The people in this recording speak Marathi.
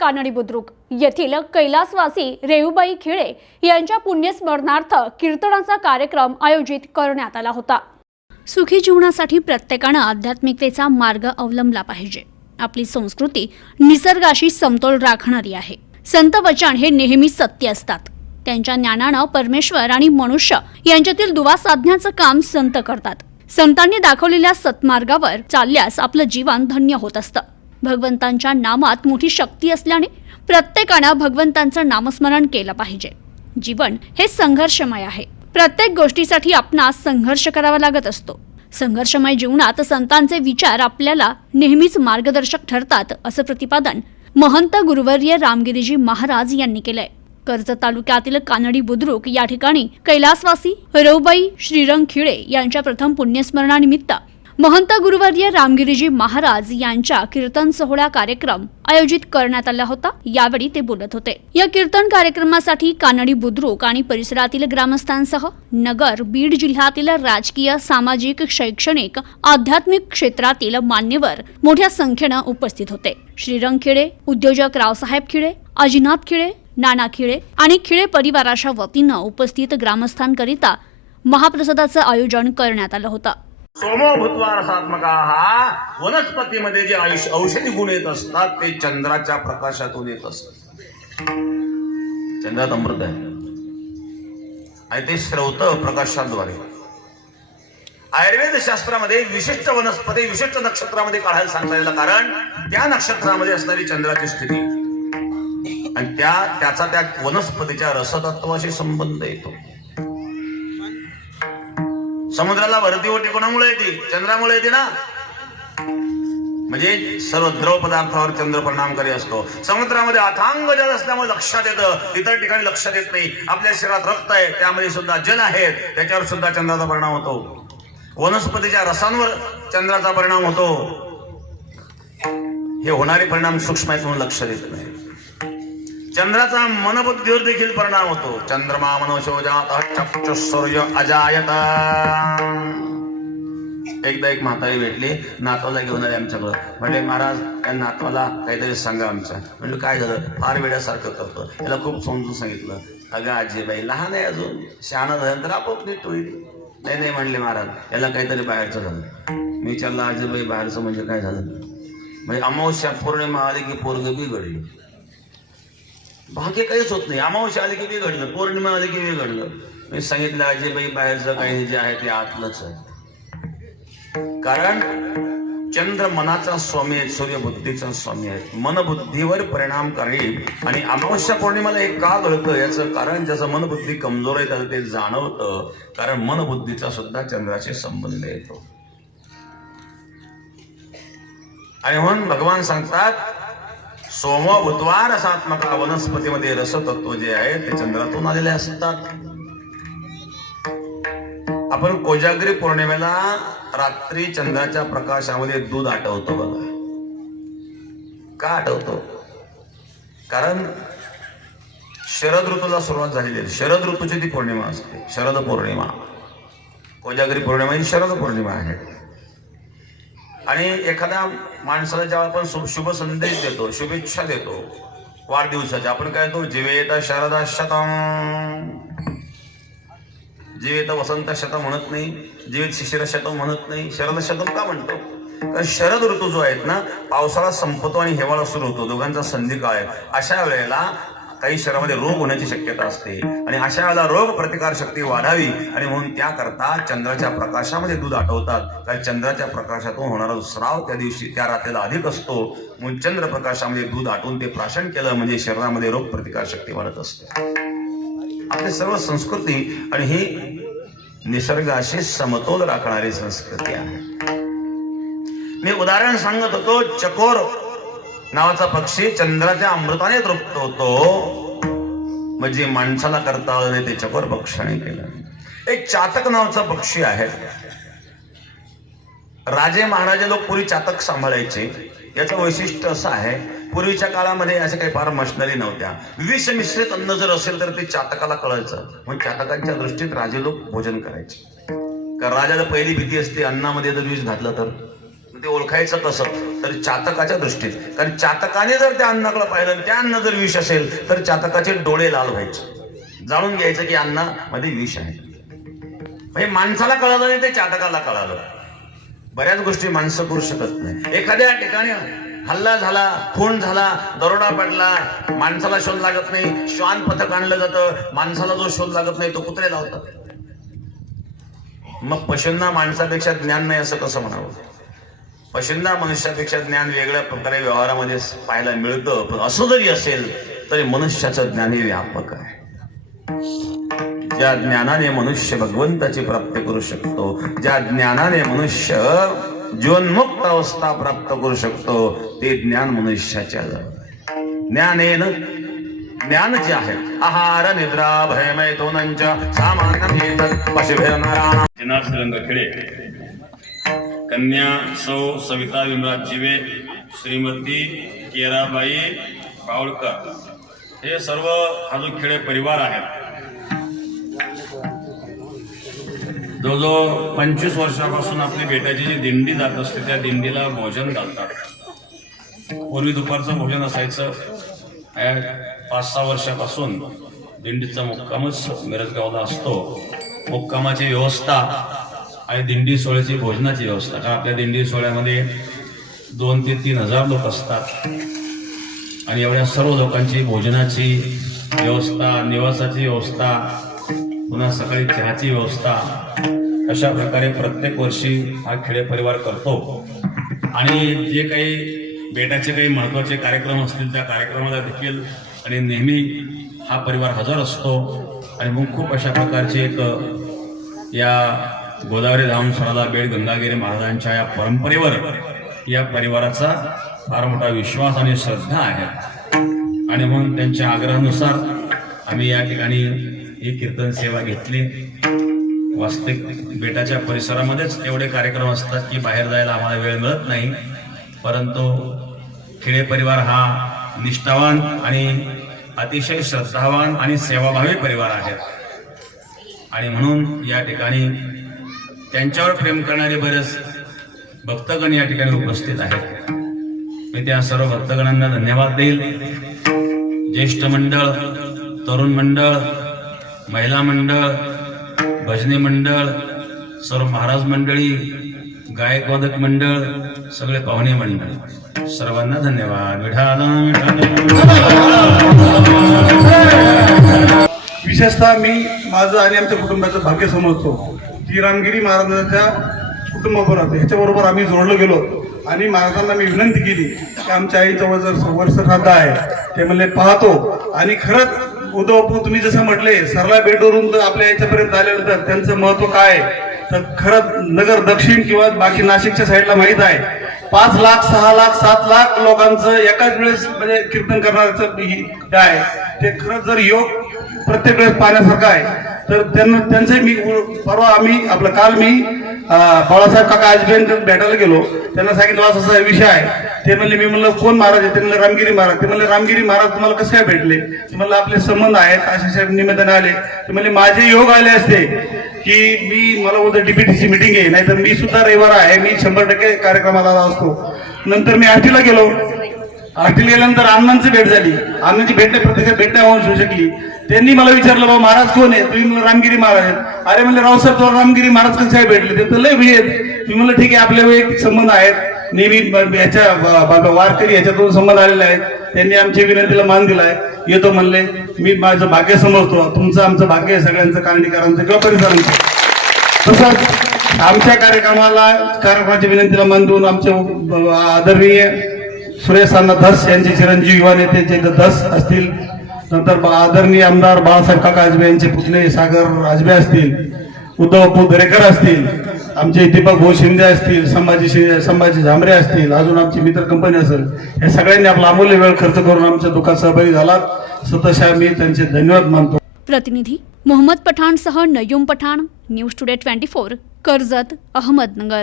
कानडी बुद्रुक. येथील कैलासवासी रेऊबाई खिळे यांच्या पुण्यस्मरणार्थ कीर्तनाचा कार्यक्रम आयोजित करण्यात आला होता. सुखी जीवनासाठी प्रत्येकानं आध्यात्मिकतेचा मार्ग अवलंबला पाहिजे. आपली संस्कृती निसर्गाशी समतोल राखणारी आहे. संत वचन हे नेहमी सत्य असतात. त्यांच्या ज्ञानानं परमेश्वर आणि मनुष्य यांच्यातील दुवा साधण्याचं काम संत करतात. संतांनी दाखवलेल्या सत्मार्गावर चालल्यास आपलं जीवन धन्य होत असतं. भगवंतांच्या नामात मोठी शक्ती असल्याने प्रत्येकानं भगवंतांचं नामस्मरण केलं पाहिजे. जीवन हे संघर्षमय आहे. प्रत्येक गोष्टीसाठी आपणास संघर्ष करावा लागत असतो. संघर्षमय जीवनात संतांचे विचार आपल्याला नेहमीच मार्गदर्शक ठरतात असं प्रतिपादन महंत गुरुवर्य रामगिरीजी महाराज यांनी केलंय. कर्जत तालुक्यातील कानडी बुद्रुक या ठिकाणी कैलासवासी रौबाई श्रीरंग खिळे यांच्या प्रथम पुण्यस्मरणानिमित्त महंत गुरुवर्य रामगिरीजी महाराज यांच्या कीर्तन सोहळा कार्यक्रम आयोजित करण्यात आला होता. यावेळी ते बोलत होते. या कीर्तन कार्यक्रमासाठी कानडी बुद्रुक आणि परिसरातील ग्रामस्थांसह नगर बीड जिल्ह्यातील राजकीय सामाजिक शैक्षणिक आध्यात्मिक क्षेत्रातील मान्यवर मोठ्या संख्येनं उपस्थित होते. श्रीरंग खिळे उद्योजक रावसाहेब खिळे अजिनाथ खिळे नाना खिळे आणि खिळे परिवाराच्या वतीनं उपस्थित ग्रामस्थांकरिता महाप्रसादाचं आयोजन करण्यात आलं होतं. सोमो रसात्मका हा वनस्पतीमध्ये जे आयुष्य औषधी गुण येत असतात ते चंद्राच्या प्रकाशातून येत असतात. चंद्रात अमृत आहे. आणि ते श्रवत प्रकाशाद्वारे. आयुर्वेद शास्त्रामध्ये विशिष्ट वनस्पती विशिष्ट नक्षत्रामध्ये काढायला सांगता कारण त्या नक्षत्रामध्ये असणारी चंद्राची स्थिती. आणि त्या त्याचा त्या वनस्पतीच्या रसतत्वाशी संबंध येतो. समुद्राला भरती होती कोणामुळे येते? चंद्रामुळे येते ना? म्हणजे सर्व द्रव पदार्थावर चंद्र परिणामकारी असतो. समुद्रामध्ये अथांग जल असल्यामुळे लक्षात येतं. इतर ठिकाणी लक्षात येत नाही. आपल्या शरीरात रक्त आहे त्यामध्ये सुद्धा जल आहे त्याच्यावर सुद्धा चंद्राचा परिणाम होतो. वनस्पतीच्या रसांवर चंद्राचा परिणाम होतो. हे होणारे परिणाम सूक्ष्म आहेत म्हणून लक्षात येत नाही. चंद्राचा मनबुद्धीवर देखील परिणाम होतो. चंद्रमा मनोशो जात सूर्य अजायत. एकदा एक म्हातारी भेटली नातवाला घेऊन आले आमच्याकडं. म्हणजे महाराज त्या नातवाला काहीतरी सांगा आमच्या म्हणजे काय झालं? फार वेड्यासारखं करतो. याला खूप समजून सांगितलं. अगं आजीबाई लहान आहे अजून. शहाणा तर आपोआप नीट होईल. नाही नाही म्हणले महाराज याला काहीतरी बाहेरचं झालं. मी विचारलं आजीबाई बाहेरचं म्हणजे काय झालं? म्हणजे अमावस्या पौर्णिमा आली की पोरग बिघडली. बाकी काहीच होत नाही. अमावस्या आली की बिघडलं पौर्णिमा आली की बिघडलं मी सांगितलं अजयबाई बाहेरचं काही जे आहे ते आतलंच आहे. कारण चंद्र मनाचा स्वामी आहे सूर्य बुद्धीचा स्वामी आहे मन बुद्धीवर करेल आणि अमावस्या पौर्णिमेला एक का घडतं याचं कारण ज्याचं मनबुद्धी कमजोर आहे त्याला ते जाणवतं. कारण मनबुद्धीचा सुद्धा चंद्राशी संबंध येतो. आणि म्हणून भगवान सांगतात सोम बुधवार रसात्मक वनस्पतीमध्ये रसतत्व जे आहे ते चंद्रातून आलेले असतात. आपण कोजागरी पौर्णिमेला रात्री चंद्राच्या प्रकाशामध्ये दूध आठवतो बघा. का आठवतो कारण शरद ऋतूला सुरुवात झालेली आहे. शरद ऋतूची ती पौर्णिमा असते. शरद पौर्णिमा. कोजागरी पौर्णिमा ही शरद पौर्णिमा आहे. आणि एखाद्या माणसाला जेव्हा आपण शुभ संदेश देतो शुभेच्छा देतो वाढदिवसाच्या आपण काय तो जिवेत शरदा शतम जिवेत वसंत शतम म्हणत नाही जीवित शिशिर शतम म्हणत नाही शरद शतम का म्हणतो? कारण शरद ऋतू जो आहेत ना पावसाळा संपतो आणि हिवाळा सुरू होतो. दोघांचा संधिकाळ आहे. अशा वेळेला काही शरीरामध्ये रोग होण्याची शक्यता असते. आणि अशा वेळेला रोग प्रतिकार शक्ती वाढावी. आणि म्हणून त्याकरता चंद्राच्या प्रकाशामध्ये दूध आठवतात. कारण चंद्राच्या प्रकाशातून होणारा स्राव त्या दिवशी त्या रात्रीला अधिक असतो. म्हणून चंद्र प्रकाशामध्ये दूध आटून ते प्राशन केलं म्हणजे शरीरामध्ये रोग प्रतिकार शक्ती वाढत असते. आपली सर्व संस्कृती आणि ही निसर्गाशी समतोल राखणारी संस्कृती आहे. मी उदाहरण सांगत होतो चकोर नावाचा पक्षी चंद्राच्या अमृताने तृप्त होतो. म्हणजे माणसाला करता आलं नाही त्याच्यावर पक्षाने केलं. एक चातक नावाचा पक्षी आहे. राजे महाराजे लोक पूर्वी चातक सांभाळायचे. याचं वैशिष्ट्य असं आहे पूर्वीच्या काळामध्ये अशा काही फार मशनरी नव्हत्या. विष मिश्रित अन्न जर असेल तर ते चातकाला कळायचं. म्हणून चातकांच्या दृष्टीत राजे लोक भोजन करायचे. कारण राजाला पहिली भीती असते अन्नामध्ये जर विष घातलं तर. ते ओळखायचं कसं? तर चातकाच्या दृष्टीत. कारण चातकाने जर त्या अन्नाकडे पाहिलं आणि त्या अन्न जर विष असेल तर चातकाचे डोळे लाल व्हायचे. जाणून घ्यायचं की अन्नामध्ये विष आहे. म्हणजे माणसाला कळालं नाही ते चातकाला कळालं. बऱ्याच गोष्टी माणसं करू शकत नाही. एखाद्या ठिकाणी हल्ला झाला खून झाला दरोडा पडला माणसाला शोध लागत नाही श्वान पथक आणलं जातं माणसाला जो शोध लागत नाही तो कुत्रे लावतात. मग पशूंना माणसापेक्षा ज्ञान नाही असं कसं म्हणावं? पशिंदा मनुष्यापेक्षा ज्ञान वेगळ्या प्रकारे व्यवहारामध्ये पाहायला मिळतं. पण असं जरी असेल तरी मनुष्याचं ज्ञान हे व्यापक आहे. ज्या ज्ञानाने मनुष्य भगवंताची प्राप्ती करू शकतो ज्या ज्ञानाने मनुष्य जीवनमुक्त अवस्था प्राप्त करू शकतो ते ज्ञान मनुष्याच्या जवळ ज्ञानेन ज्ञान जे आहे आहार निद्रा भयमय दोनांच्या सामान्य पशुभिरनारायण. कन्या सौ सविता विमराज जिवे श्रीमती केराबाई पावळकर. हे सर्व हा जो खेडे परिवार आहे जवळजवळ पंचवीस वर्षापासून आपली बेटाची जी दिंडी जात असते त्या दिंडीला भोजन घालतात. पूर्वी दुपारचं भोजन असायचं. पाच सहा वर्षापासून दिंडीचा मुक्कामच मिरजगावला असतो. मुक्कामाची व्यवस्था आणि दिंडी सोहळ्याची भोजनाची व्यवस्था कारण आपल्या दिंडी सोहळ्यामध्ये दोन ते तीन हजार लोक असतात. आणि एवढ्या सर्व लोकांची भोजनाची व्यवस्था निवासाची व्यवस्था पुन्हा सकाळी चहाची व्यवस्था अशा प्रकारे प्रत्येक वर्षी हा खेडे परिवार करतो. आणि जे काही बेटाचे काही महत्त्वाचे कार्यक्रम असतील त्या कार्यक्रमाला देखील आणि नेहमी हा परिवार हजर असतो. आणि मग खूप अशा प्रकारची एक या गोदावरी धामसराला बेड गंगागिरी महाराजांच्या या परंपरेवर या परिवाराचा फार मोठा विश्वास आणि श्रद्धा आहे. आणि म्हणून त्यांच्या आग्रहानुसार आम्ही या ठिकाणी ही कीर्तन सेवा घेतली. वास्तविक बेटाच्या परिसरामध्येच एवढे कार्यक्रम असतात की बाहेर जायला आम्हाला वेळ मिळत नाही. परंतु खेडे परिवार हा निष्ठावान आणि अतिशय श्रद्धावान आणि सेवाभावी परिवार आहेत आणि म्हणून या ठिकाणी त्यांच्यावर प्रेम करणारे बरेच भक्तगण या ठिकाणी उपस्थित आहेत. मी त्या सर्व भक्तगणांना धन्यवाद देईल. ज्येष्ठ मंडळ तरुण मंडळ महिला मंडळ भजनी मंडळ सर्व महाराज मंडळी गायकवादक मंडळ सगळे पाहुणे मंडळ सर्वांना धन्यवाद. विठाला विशेषतः मी माझं आणि आमच्या कुटुंबाचं भाग्य समजतो. जी रामगिरी महाराजांच्या कुटुंबाबरोबर ह्याच्याबरोबर आम्ही जोडलो गेलो आणि महाराजांना मी विनंती केली की आमच्या आईजवळ जर वर्ष श्राद्ध आहे ते म्हणले पाहतो. आणि खरंच उद्धवपू तुम्ही जसं म्हटले सरला बेटवरून जर आपल्या याच्यापर्यंत आल्यानंतर त्यांचं महत्त्व काय आहे? तर खरंच नगर दक्षिण किंवा बाकी नाशिकच्या साईडला माहीत आहे पाच लाख सहा लाख सात लाख लोकांचं एकाच वेळेस म्हणजे कीर्तन करणाऱ्याचं ही आहे. ते खरंच जर योग प्रत्येक वेळेस पाहण्यासारखं आहे. तर त्यांना त्यांचे मी परवा आम्ही आपलं काल मी बाळासाहेब काका आजबेंक भेटायला गेलो. त्यांना सांगितलं असं असा विषय आहे. ते म्हणले मी म्हणलं कोण महाराज आहे? ते म्हणलं रामगिरी महाराज. ते म्हणले रामगिरी महाराज तुम्हाला कसं काय भेटले? ते म्हणलं आपले संबंध आहेत. असे साहेब निमित्ताने आले. ते म्हणले माझे योग आले असते की मी मला उद्या डीपीटीची मिटिंग आहे. नाहीतर मी सुद्धा रविवार आहे. मी शंभर टक्के कार्यक्रमाला असतो. नंतर मी आठीला गेलो. हॉटेल गेल्यानंतर अण्णांची भेट झाली. अण्णांची भेट नाही प्रत्यक्षात भेट नाही होऊ शकली. त्यांनी मला विचारलं बाबा महाराज कोण आहे? तुम्ही म्हणलं रामगिरी महाराज अरे म्हणले रावसाहेब तुला रामगिरी महाराज कसे भेटले ते तर लय भे तुम्ही म्हणलं ठीक आहे आपल्या वैयक्तिक संबंध आहेत. नेहमी याच्या वारकरी याच्यातून संबंध आलेले आहेत. त्यांनी आमच्या विनंतीला मान दिलाय. येतो म्हणले मी माझं भाग्य समजतो. तुमचं आमचं भाग्य आहे सगळ्यांचं कारणीकरांचं किंवा परिसरांचं. तसंच आमच्या कार्यक्रमाला कार्यक्रमाच्या विनंतीला मान देऊन आमचे आदरणीय सुरेशांना धस यांचे चिरंजीव युवा नेते जयंत धस असतील नंतर बा- आदरणीय आमदार बाळासाहेब काका आजबे यांचे पुतणे सागर आजबे असतील उद्धव अप्पू दरेकर असतील आमचे दीपक भाऊ शिंदे असतील संभाजी शिंदे संभाजी झांबरे असतील अजून आमची मित्र कंपनी असेल या सगळ्यांनी आपला अमूल्य वेळ खर्च करून आमच्या दुःखात सहभागी झाला स्वतःशा मी त्यांचे धन्यवाद मानतो. प्रतिनिधी Mohammed पठाणसह Nayum Pathan news today twenty four Karjat Ahmednagar.